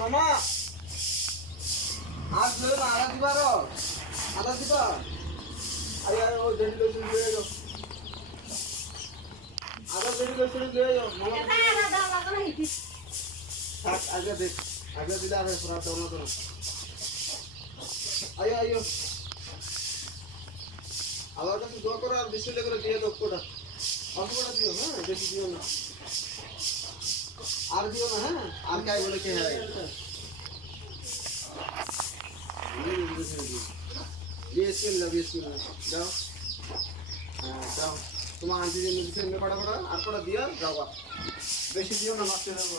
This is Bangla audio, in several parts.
মামা আর ধরে না আদা দিবার আদা দিবা আরে আরে ওই ডেলি লোশন দিয়ে যাও আদা ডেলি লোশন দিয়ে যাও মামা আদা দাও লাগানো হইছি থাক আগে দেখ আগে দিলে আরে পুরা দাও না তো আয়ো আয়ো আবার কাছে দোয়া করো আর বিসমিল্লাহ করে দিয়ে দাও কোটা অল্পটা দিও হ্যাঁ বেশি দিও না আর দিও না হ্যাঁ আর কাই বলে কে হ্যাঁ বিসমিল্লাহ যাও হ্যাঁ যাও তোমার আন্টি যে বিসমিল্লাহ কটা কটা আর কটা দিও যাও বেশি দিও না নষ্ট হয়ে যাবে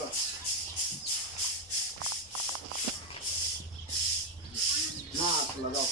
না আসলে যাও